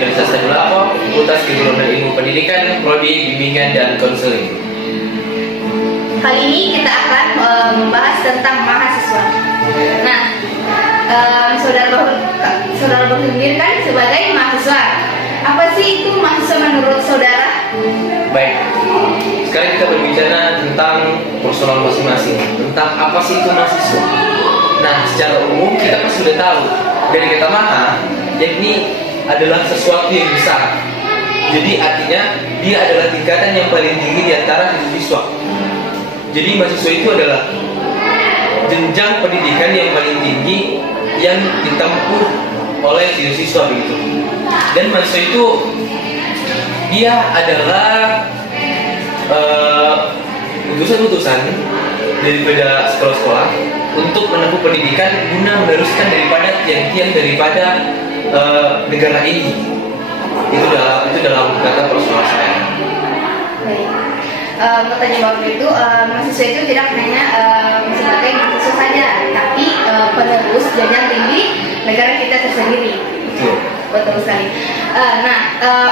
Universitas Tadulako, Fakultas Keguruan dan Ilmu Pendidikan, Prodi Bimbingan dan Konseling. Kali ini kita akan membahas tentang mahasiswa. Nah, saudara Bahul sendiri kan sebagai mahasiswa. Apa sih itu mahasiswa menurut saudara? Baik, sekarang kita berbicara tentang personal masing-masing. Tentang apa sih itu mahasiswa? Nah, secara umum kita pasti sudah tahu dari kata maha, yakni adalah sesuatu yang besar. Jadi artinya dia adalah tingkatan yang paling tinggi di antara siswa. Jadi mahasiswa itu adalah jenjang pendidikan yang paling tinggi yang ditempuh oleh siswa begitu. Dan mahasiswa itu dia adalah utusan-utusan daripada sekolah-sekolah untuk menempuh pendidikan guna meneruskan daripada tiang-tiang daripada negara ini. Itu dalam kata personal saya. Pertanyaan waktu itu, mahasiswa itu tidak hanya sebagai mahasiswa saja, tapi penerus jenjang tinggi negara kita tersendiri. Betul sekali.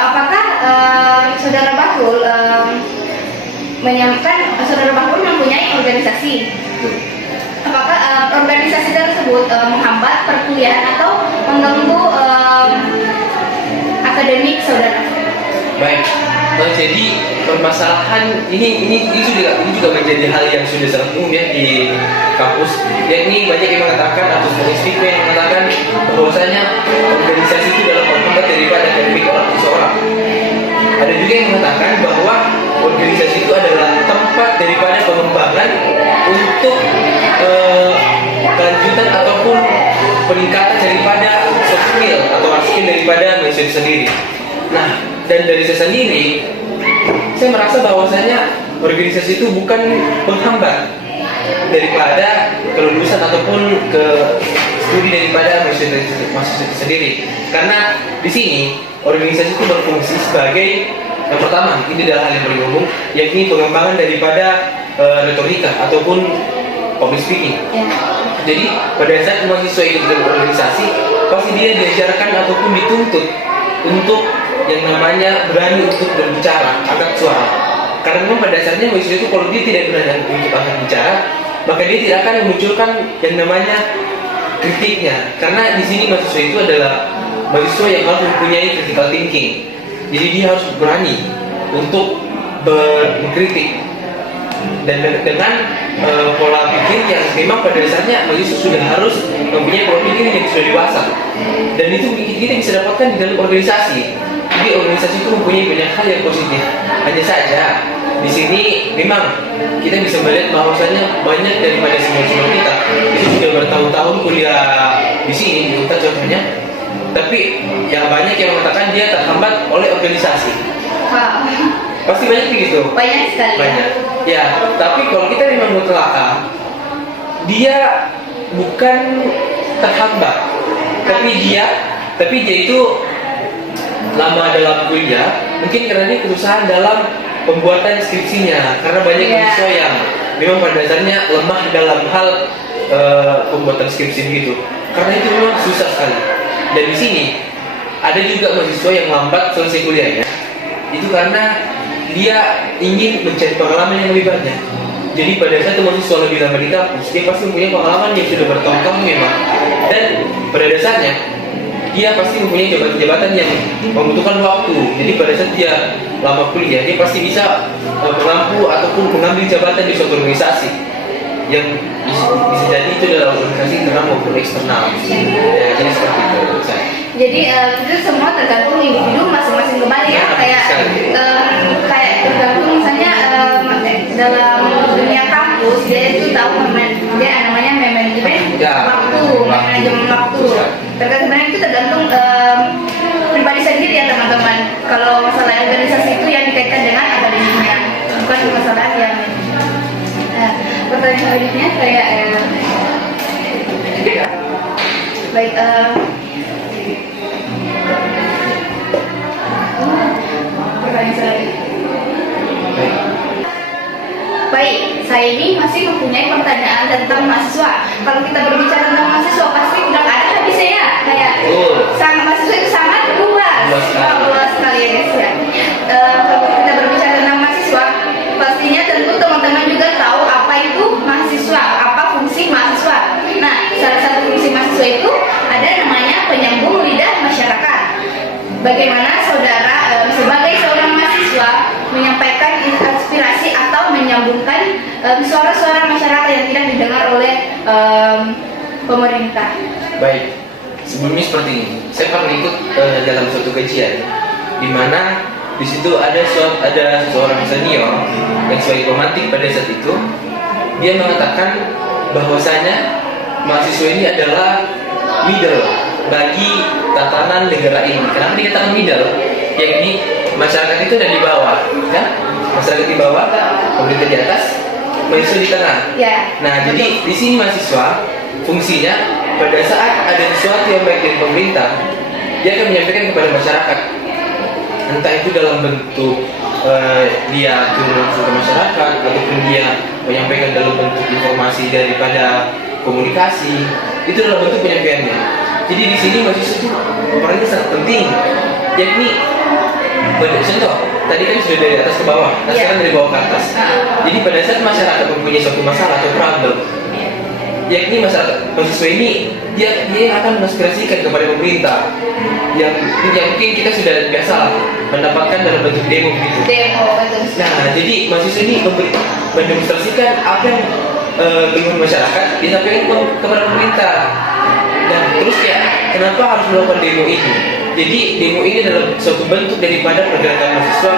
Apakah saudara Bahul saudara Bahul mempunyai organisasi? Apakah organisasi tersebut menghambat perkuliahan atau mengganggu akademik saudara? Baik. Jadi permasalahan ini juga menjadi hal yang sudah sangat umum ya di kampus. Yakni banyak yang mengatakan atau statistik yang mengatakan bahwasanya organisasi itu dalam menghambat daripada akademik seseorang. Ada juga yang mengatakan bahwa organisasi itu adalah tempat daripada pengembangan untuk kelanjutan ataupun peningkatan daripada soft skill atau hard skill daripada mahasiswa sendiri. Nah, dan dari saya sendiri, saya merasa bahwasanya organisasi itu bukan penghambat daripada kelulusan ataupun ke studi daripada mahasiswa sendiri. Karena di sini organisasi itu berfungsi sebagai yang pertama, ini adalah hal yang paling umum, yakni pengembangan daripada retorika ataupun public speaking. Jadi pada saat mahasiswa itu berorganisasi, pasti dia diajarkan ataupun dituntut untuk yang namanya berani untuk berbicara, angkat suara. Karena memang pada dasarnya mahasiswa itu kalau dia tidak berani untuk angkat bicara, maka dia tidak akan memunculkan yang namanya kritiknya. Karena di sini mahasiswa itu adalah mahasiswa yang harus mempunyai critical thinking. Jadi dia harus berani untuk mengkritik. Dan dengan pola pikir yang memang pada dasarnya mahasiswa sudah harus mempunyai pola pikir yang sudah dewasa. Dan itu kita bisa dapatkan di dalam organisasi. Jadi organisasi itu mempunyai banyak hal yang positif. Hanya saja di sini memang kita bisa melihat bahwasanya banyak daripada senior-senior kita itu sudah bertahun-tahun kuliah di sini di UNTAD contohnya. Tapi yang banyak yang mengatakan dia terhambat oleh organisasi. Pasti banyak begitu. Banyak sekali. Banyak. Ya, tapi kalau kita memang mutlaka, dia bukan terhambat, tapi dia itu lama dalam kuliah, mungkin karena dia kesusahan dalam pembuatan skripsinya, karena banyak mahasiswa yang memang pada dasarnya lemah dalam hal pembuatan skripsi begitu. Karena itu memang susah sekali. Dan di sini ada juga mahasiswa yang lambat selesai kuliahnya, itu karena dia ingin mencari pengalaman yang lebih banyak. Jadi pada saat mahasiswa lebih lama di kampus, dia pasti mempunyai pengalaman yang sudah bertahun-tahun memang. Dan pada dasarnya dia pasti mempunyai jabatan-jabatan yang membutuhkan waktu. Jadi pada saat dia lama kuliah, dia pasti bisa mengampu ataupun mengambil jabatan di suatu organisasi yang bisa jadi itu adalah organisasi internal maupun eksternal. Ya, jadi seperti itu. Jadi itu semua tergantung individu masing-masing kembali ya. Kayak tergantung misalnya dalam dunia kampus dia itu tahu dia namanya manajemen waktu. Sebenarnya itu tergantung pribadi sendiri ya teman-teman. Kalau masalah organisasi itu yang dikaitkan dengan akademiknya, bukan masalah yang pertanyaan selanjutnya saya baik pertanyaan selanjutnya. Baik, saya ini masih mempunyai pertanyaan tentang mahasiswa. Kalau kita berbicara tentang mahasiswa pasti nggak ada habisnya ya. Kayak sangat mahasiswa itu sangat luas. bagaimana saudara sebagai seorang mahasiswa menyampaikan aspirasi atau menyambungkan suara-suara masyarakat yang tidak didengar oleh pemerintah. Baik, sebelumnya seperti ini. Saya pernah ikut dalam suatu kajian di mana di situ ada seorang senior yang sebagai pemantik pada saat itu, dia mengatakan bahwasanya mahasiswa ini adalah middle bagi tatanan negara ini. Kenapa dikatakan middle? Yakni masyarakat itu ada di bawah, kan? Masyarakat di bawah, pemerintah di atas, mahasiswa di tengah. Ya. Nah, jadi di sini mahasiswa fungsinya pada saat ada sesuatu yang baik dari pemerintah, dia akan menyampaikan kepada masyarakat. Entah itu dalam bentuk dia turun langsung ke masyarakat, ataupun dia menyampaikan dalam bentuk informasi daripada komunikasi, itu dalam bentuk penyampaiannya. Jadi di sini mahasiswa itu perannya sangat penting. Yakni contoh, tadi kan sudah dari atas ke bawah, nah sekarang dari bawah ke atas. Jadi pada saat masyarakat mempunyai suatu masalah atau problem, yakni masyarakat mahasiswa ini dia akan mengaspirasikan kepada pemerintah yang mungkin kita sudah biasa mendapatkan dalam bentuk demo begitu. Betul. Nah, jadi mahasiswa ini mendemonstrasikan apa yang keluhan masyarakat disampaikan kepada pemerintah. Dan terus ya, kenapa harus melakukan demo ini? Jadi demo ini adalah suatu bentuk daripada pergerakan mahasiswa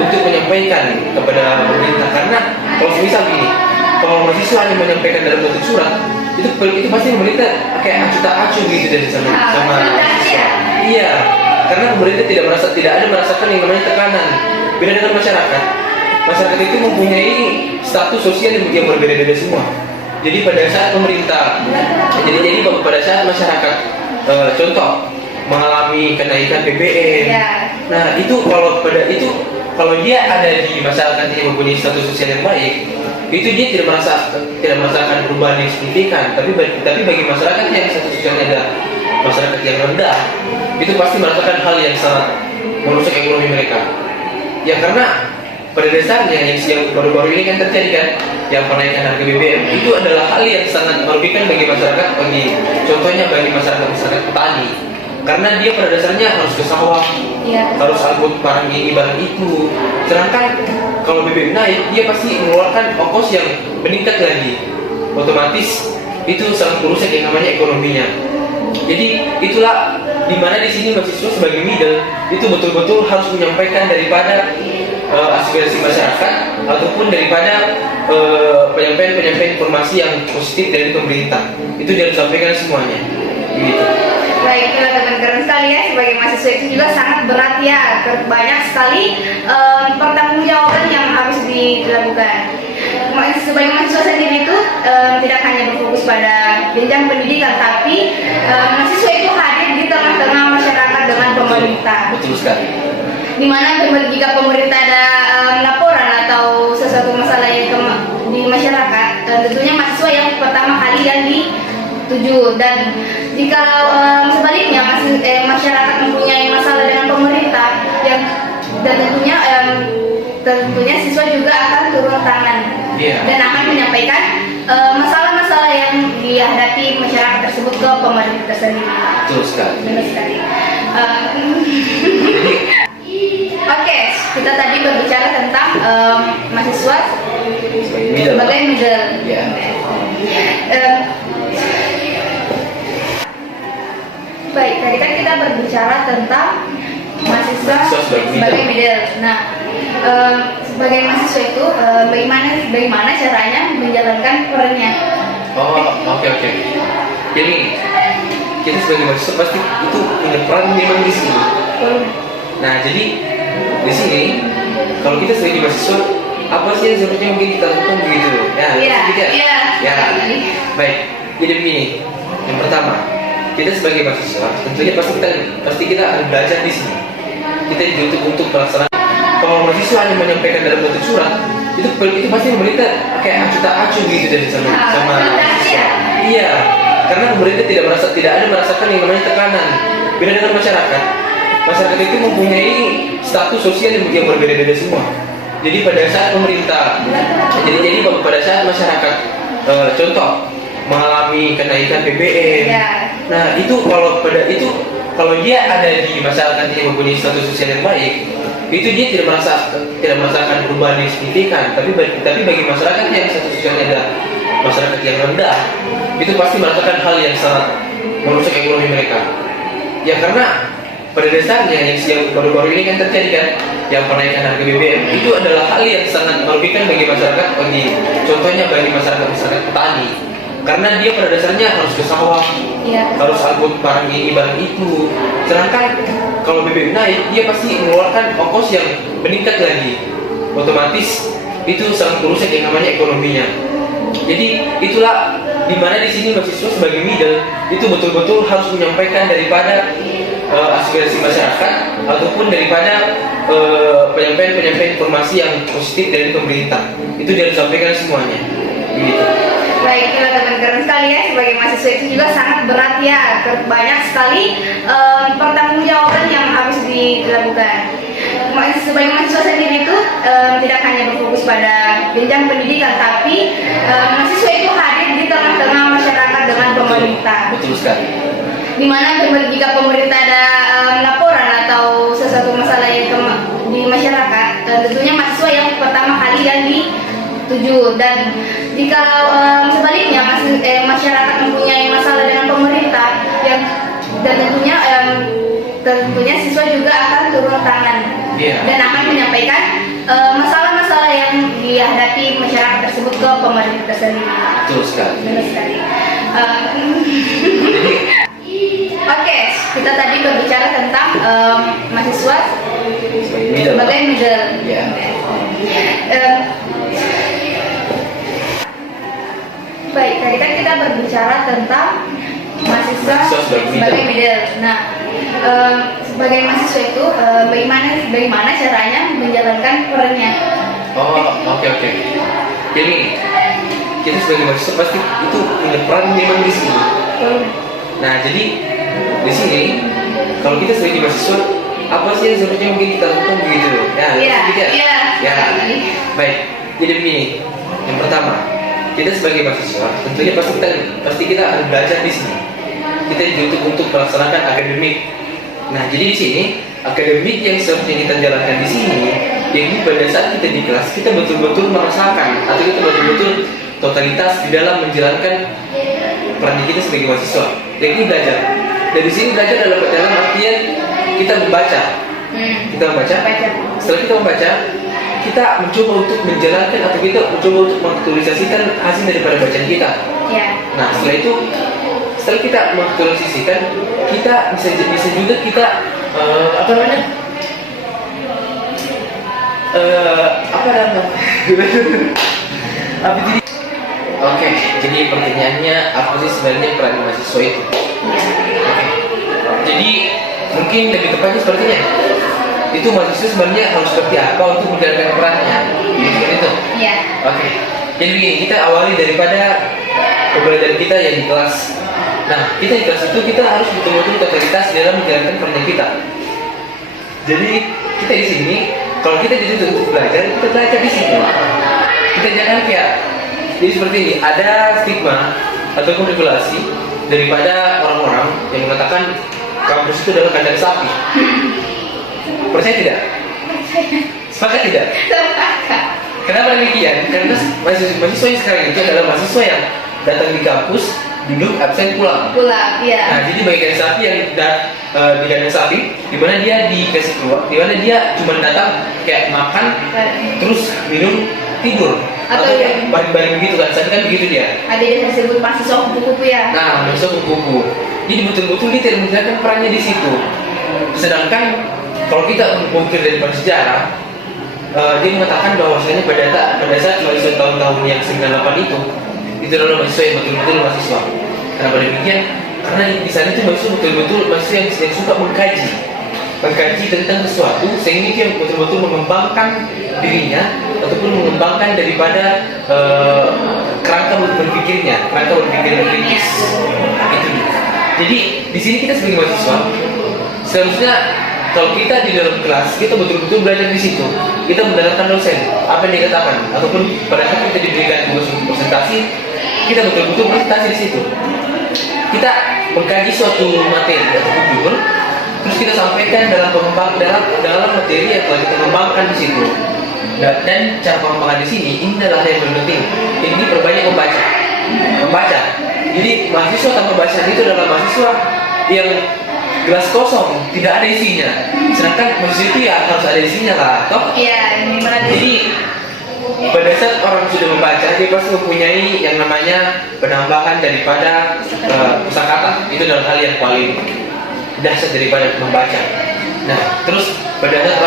untuk menyampaikan kepada pemerintah. Karena kalau misal gini, kalau mahasiswa hanya menyampaikan dalam bentuk surat, itu pasti pemerintah kayak acuh tak acuh gitu dari sama mahasiswa. Iya, karena pemerintah tidak ada merasakan yang namanya tekanan. Beda dengan masyarakat. Masyarakat itu mempunyai status sosial yang berbeda-beda semua. Jadi pada saat pemerintah, jadi pada saat masyarakat, contoh mengalami kenaikan BBM. Nah itu kalau dia ada di masyarakat yang mempunyai status sosial yang baik, itu dia tidak merasakan perubahan yang signifikan. Tapi bagi masyarakat yang status sosialnya ada masyarakat yang rendah, itu pasti merasakan hal yang sangat merusak ekonomi mereka. Ya karena pada dasarnya yang baru-baru ini kan terjadi kan, yang penaikan harga BBM itu adalah hal yang sangat merugikan bagi masyarakat, contohnya bagi masyarakat petani, karena dia pada dasarnya harus ke sawah, harus angkut barang ini barang itu. Sedangkan kalau BBM naik, dia pasti mengeluarkan ongkos yang meningkat lagi, otomatis itu sangat merusak yang namanya ekonominya. Jadi itulah dimana di sini mahasiswa sebagai middle itu betul-betul harus menyampaikan daripada aspirasi masyarakat ataupun daripada penyampaian informasi yang positif dari pemerintah. Itu dia disampaikan semuanya. Gitu. Baik, teman-teman, keren sekali ya. Sebagai mahasiswa itu juga sangat berat ya. Banyak sekali pertanggungjawaban yang harus dilakukan. Sebagai mahasiswa sendiri itu tidak hanya berfokus pada jenjang pendidikan, tapi mahasiswa itu hadir di tengah-tengah masyarakat dengan pemerintah. Betul sekali. Dimana jika pemerintah ada laporan atau sesuatu masalah yang di masyarakat, tentunya mahasiswa yang pertama kali yang dituju. Dan jika sebaliknya masyarakat mempunyai masalah dengan pemerintah, dan tentunya siswa juga akan turun tangan dan akan menyampaikan masalah-masalah yang dihadapi masyarakat tersebut ke pemerintah tersendiri. Betul sekali. Benar sekali. Oke, kita tadi berbicara tentang mahasiswa sebagai middle. Baik, tadi kan kita berbicara tentang mahasiswa sebagai middle. Nah, sebagai mahasiswa itu bagaimana caranya menjalankan perannya? Oke. Jadi kita sebagai mahasiswa pasti itu punya peran memang di sini. Nah, jadi di sini kalau kita sebagai mahasiswa apa sih yang sepertinya mungkin kita lakukan begitu? Baik. Jadi begini, yang pertama, kita sebagai mahasiswa tentunya pasti kita akan belajar di sini. Kita dituntut untuk melaksanakan. Kalau mahasiswa hanya menyampaikan dalam bentuk surat, itu pasti pemerintah kayak acuh tak acuh gitu dari sama mahasiswa. Iya, karena pemerintah tidak ada merasakan yang namanya tekanan. Beda dengan masyarakat. Masyarakat itu mempunyai status sosial yang berbeda-beda semua. Jadi pada saat pemerintah, jadi pada saat masyarakat, contoh mengalami kenaikan BBM. Nah itu kalau dia ada di masyarakat yang mempunyai status sosial yang baik, itu dia tidak merasakan perubahan yang signifikan. Tapi bagi masyarakat yang status sosialnya adalah masyarakat yang rendah, itu pasti merasakan hal yang sangat merusak ekonomi mereka. Ya karena pada dasarnya yang baru-baru ini kan terjadi kan, yang penaikan harga BBM itu adalah hal yang sangat merugikan bagi masyarakat, contohnya bagi masyarakat petani. Karena dia pada dasarnya harus ke sawah, harus angkut barang ini barang itu. Sedangkan kalau BBM naik, dia pasti mengeluarkan ongkos yang meningkat lagi. Otomatis itu sangat merusak yang namanya ekonominya. Jadi itulah dimana di sini mahasiswa sebagai middle itu betul-betul harus menyampaikan daripada aspirasi masyarakat ataupun daripada penyampaian informasi yang positif dari pemerintah. Itu dia sampaikan semuanya. Gitu. Baik, teman-teman, keren sekali ya, sebagai mahasiswa itu juga sangat berat ya, banyak sekali pertanggungjawaban yang harus dilakukan. Sebagai mahasiswa sendiri itu tidak hanya berfokus pada jenjang pendidikan, tapi mahasiswa itu hadir di tengah-tengah masyarakat dengan pemerintah. Betul sekali. Dimana jika pemerintah ada laporan atau sesuatu masalah yang di masyarakat, tentunya mahasiswa yang pertama kali yang dituju. Dan jika sebaliknya masyarakat mempunyai masalah dengan pemerintah, dan tentunya siswa juga akan turun tangan dan akan menyampaikan masalah-masalah yang dihadapi masyarakat tersebut ke pemerintah sendiri. Betul sekali. Benar sekali. Oke, kita tadi berbicara tentang mahasiswa sebagai middle. Baik, tadi kan kita berbicara tentang mahasiswa sebagai middle. Nah, sebagai mahasiswa itu bagaimana caranya menjalankan perannya? Oke. Jadi kita sebagai mahasiswa pasti itu punya peran memang di sini. Nah, jadi di sini kalau kita sebagai mahasiswa apa sih yang sebenarnya mungkin kita lakukan begitu? Baik. Jadi begini, yang pertama, kita sebagai mahasiswa tentunya pasti kita akan belajar di sini. Kita dituntut untuk melaksanakan akademik. Nah, jadi di sini akademik yang seharusnya kita jalankan di sini, jadi pada saat kita di kelas kita betul-betul merasakan atau kita betul-betul totalitas di dalam menjalankan peran kita sebagai mahasiswa. Jadi belajar. Dari sini belajar dalam artian kita membaca. Kita membaca. Setelah kita membaca, kita mencoba untuk menjalankan atau kita mencoba untuk mengaktualisasikan hasil daripada bacaan kita. Nah, setelah kita mengaktualisasikan, kita bisa juga kita Oke, jadi pertanyaannya apa sih sebenarnya peran mahasiswa itu? Jadi mungkin lebih tepatnya sepertinya itu mahasiswa sebenarnya harus seperti apa untuk menjalankan perannya, seperti itu. Oke. Jadi begini, kita awali daripada pembelajaran kita yang di kelas. Nah, kita di kelas itu kita harus betul-betul totalitas dalam menjalankan peran kita. Jadi kita di sini, kalau kita dituntut untuk belajar, kita belajar di sini. Kita jangan kayak jadi seperti ini, ada stigma ataupun regulasi daripada orang-orang yang mengatakan kampus itu adalah kandang sapi. Percaya tidak? Sepakat tidak? Sepakat. Kenapa demikian? Karena mahasiswa yang sekarang itu adalah mahasiswa yang datang di kampus, duduk, absen, pulang. Nah, jadi bagi kandang sapi yang di kandang sapi, di mana dia dikasih keluar, di mana dia cuma datang kayak makan, terus minum, tidur. Atau kayak baring-baring begitu kan, kan begitu dia. Ada yang disebut mahasiswa kupu-kupu ya. Nah, mahasiswa kupu-kupu. Jadi betul-betul dia tidak menjalankan perannya di situ. Sedangkan kalau kita berpikir dari sejarah, dia mengatakan bahwasanya pada saat mahasiswa tahun-tahun yang 98 itu adalah mahasiswa yang betul-betul mahasiswa. Kenapa demikian? Karena di sana itu mahasiswa betul-betul mahasiswa yang suka mengkaji tentang sesuatu, sehingga dia betul-betul mengembangkan dirinya ataupun mengembangkan daripada kerangka berpikir kritis. Itu. Jadi di sini kita sebagai mahasiswa seharusnya kalau kita di dalam kelas kita betul-betul belajar di situ. Kita mendengarkan dosen apa yang dikatakan ataupun pada saat kita diberikan tugas untuk presentasi, kita betul-betul presentasi di situ. Kita mengkaji suatu materi ataupun judul, terus kita sampaikan dalam dalam materi yang telah kita kembangkan di situ. Dan cara pengembangan di sini ini adalah yang paling penting. Ini perbanyak membaca. Jadi mahasiswa tanpa bacaan itu adalah mahasiswa yang gelas kosong, tidak ada isinya. Sedangkan mahasiswa itu ya harus ada isinya lah, toh? Iya, ini berarti. Jadi pada saat orang sudah membaca, dia pasti mempunyai yang namanya penambahan daripada kosakata. Itu adalah hal yang paling dasar daripada membaca. Nah, terus pada saat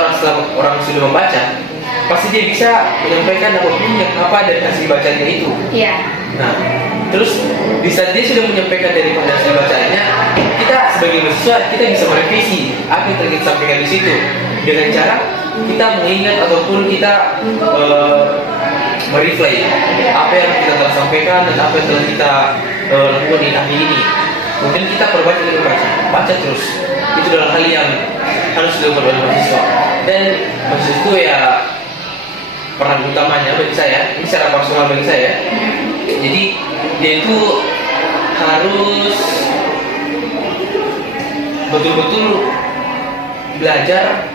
orang sudah membaca, pasti dia bisa menyampaikan apapun yang apa dari hasil bacanya itu. Iya. Nah, terus di saat dia sudah menyampaikan dari hasil bacanya, kita sebagai mahasiswa kita bisa merevisi apa yang telah kita sampaikan di situ dengan cara kita mengingat ataupun kita mereplay apa yang kita telah sampaikan dan apa yang telah kita lakukan di hari ini. Mungkin kita perbaiki dengan baca terus. Itu adalah hal yang harus dilakukan oleh mahasiswa. Dan mahasiswa itu ya peran utamanya bagi saya, ini secara personal bagi saya. Jadi dia itu harus betul-betul belajar,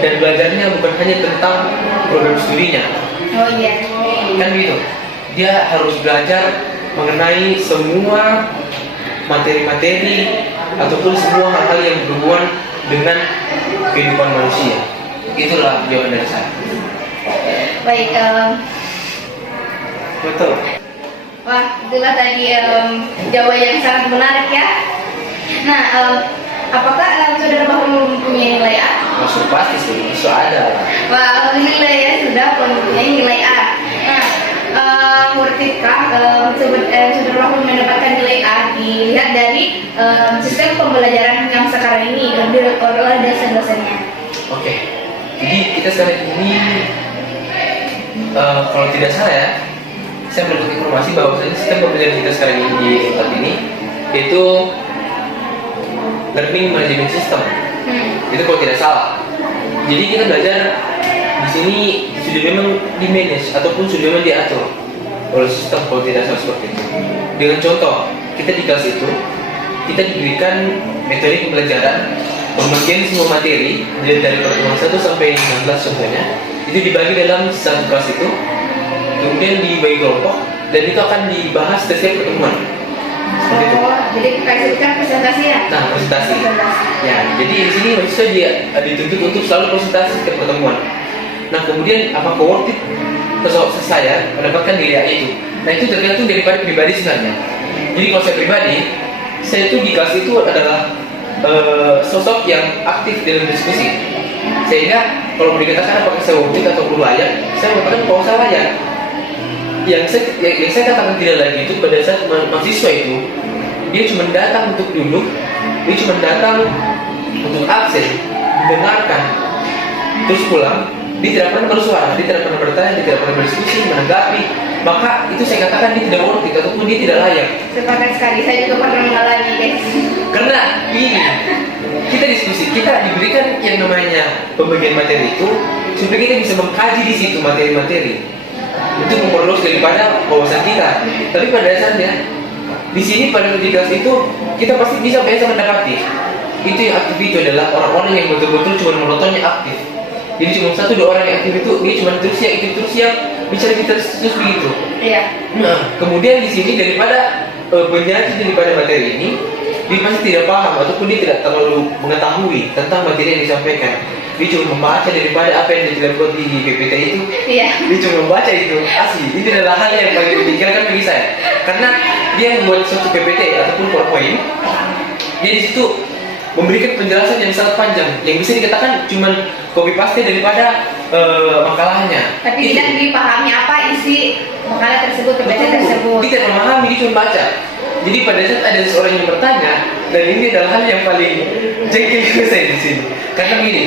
dan belajarnya bukan hanya tentang program studinya. Oh iya. Kan gitu. Dia harus belajar mengenai semua materi-materi ataupun semua hal-hal yang berhubungan dengan kehidupan manusia. Itulah jawaban dari saya. Baik. Betul. Wah, itulah tadi jawaban yang sangat menarik ya. Nah, apakah saudara baru mempunyai nilai A? Masuk pasti sih, itu ada. Wah, alhamdulillah ya sudah mempunyai nilai A. Nah, worthkah saudara baru mendapatkan nilai A dilihat dari sistem pembelajaran yang sekarang ini oleh dosen-dosennya. Oke. Jadi kita sekarang ini kalau tidak salah ya, saya mendapat informasi bahwa sistem pembelajaran kita sekarang ini di tempat ini itu learning management system. Itu kalau tidak salah. Jadi kita belajar di sini sudah memang di manage ataupun sudah memang diatur oleh sistem kalau tidak salah seperti itu. Dengan contoh, kita di kelas itu kita diberikan metode pembelajaran pembagian semua materi dari pertemuan 1 sampai 16 contohnya. Itu dibagi dalam satu kelas itu, kemudian dibagi kelompok, dan itu akan dibahas setiap pertemuan. Seperti itu. Jadi kan presentasi ya? Nah, presentasi. Ya, jadi di sini mahasiswa dia dituntut untuk selalu presentasi setiap pertemuan. Nah, kemudian apakah worth it saya mendapatkan nilai A itu? Nah, itu tergantung daripada pribadi sebenarnya. Jadi kalau saya pribadi, saya itu di kelas itu adalah sosok yang aktif dalam diskusi. Sehingga kalau dikatakan apakah saya worth it atau belum layak, saya mengatakan bahwa saya layak. Yang saya katakan tidak lagi itu pada saat mahasiswa itu dia cuma datang untuk duduk, dia cuma datang untuk absen, mendengarkan, terus pulang. Dia tidak pernah bersuara, dia tidak pernah bertanya, dia tidak pernah berdiskusi, menanggapi. Maka itu saya katakan dia tidak worth it ataupun dia tidak layak. Sepakat sekali, saya juga pernah mengalami guys. Karena ini kita diskusi, kita diberikan yang namanya pembagian materi itu supaya kita bisa mengkaji di situ materi-materi. Itu memperluas daripada wawasan kita. Tapi pada dasarnya di sini pada kelas itu kita pasti bisa biasa mendapati itu yang aktif itu adalah orang-orang yang betul-betul cuma menontonnya aktif. Jadi cuma 1-2 orang yang aktif itu dia cuma terus yang bicara kita terus begitu. Iya. Nah, kemudian di sini daripada penjelasan daripada materi ini dia pasti tidak paham ataupun dia tidak terlalu mengetahui tentang materi yang disampaikan. Dia cuma membaca daripada apa yang dilakukan di PPT itu. Iya. Dia cuma membaca itu asli. Itu adalah hal yang paling dipikirkan bagi saya. Karena dia membuat suatu PPT ataupun PowerPoint, dia di situ memberikan penjelasan yang sangat panjang, yang bisa dikatakan cuma copy paste daripada makalahnya. Tapi tidak dipahami apa isi makalah tersebut, PPT tersebut. Dia tidak memahami, dia cuma baca. Jadi pada saat ada seorang yang bertanya, dan ini adalah hal yang paling jengkel ke saya di sini. Karena begini,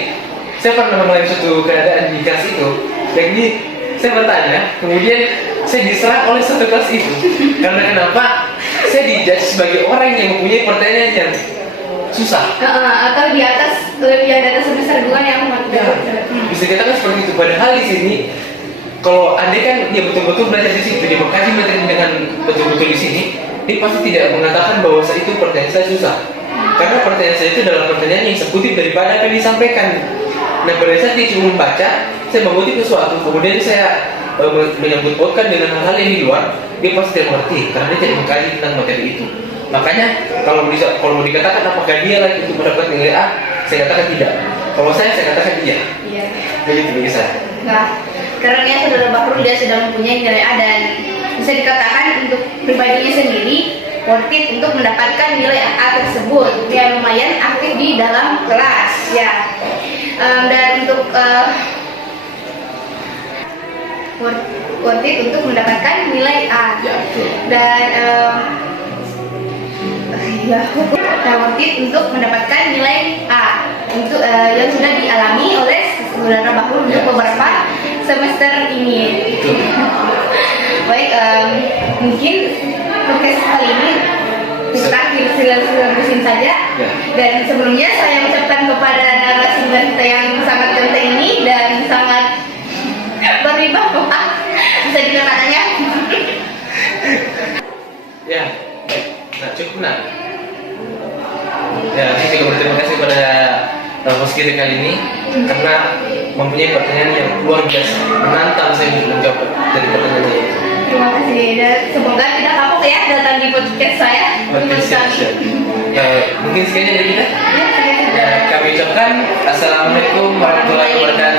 saya pernah mengalami suatu keadaan di kelas itu, yang ini saya bertanya, kemudian saya diserang oleh satu kelas itu. Karena kenapa? Saya dijudge sebagai orang yang mempunyai pertanyaan yang susah. Atau di atas semester 2 yang bisa dikatakan seperti itu. Padahal di sini, kalau andai kan dia betul-betul belajar di situ, dia mengkaji materi dengan betul-betul di sini, dia pasti tidak mengatakan bahwa itu pertanyaan saya susah. Karena pertanyaan saya itu dalam pertanyaan yang sekutip daripada apa yang disampaikan. Nah pada saat dia cuma membaca, saya mengutip sesuatu, kemudian saya menyambut pautkan dengan hal-hal yang di luar, dia pasti tidak mengerti karena dia tidak mengkaji tentang materi itu. Makanya kalau mau dikatakan apakah dia layak untuk mendapat nilai A, saya katakan tidak. Kalau saya katakan iya. Iya. Begitu bagi saya. Nah, karena saudara Bahrul dia sudah mempunyai nilai A dan bisa dikatakan untuk pribadinya sendiri worth it untuk mendapatkan nilai A tersebut. Dia lumayan aktif di dalam kelas, ya. Dan untuk worth it untuk mendapatkan nilai A. Ya, betul. Dan worth it untuk mendapatkan nilai A untuk yang sudah dialami oleh saudara Bahrul untuk beberapa semester ini. Baik, mungkin podcast kali ini terakhir silaturahmi saja. Dan sebelumnya saya ucapkan kepada narasumber kita yang sangat ganteng ini dan sangat berwibawa, bisa dikatakannya. Ya, nah cukup nah. Ya, saya juga berterima kasih kepada host kita kali ini karena mempunyai pertanyaan yang luar biasa, menantang saya untuk menjawab dari pertanyaannya itu. Terima kasih dan semoga tidak kapok ya datang di podcast saya. Mungkin sekian dari kita. Ya, saya Kami ucapkan assalamualaikum warahmatullahi wabarakatuh.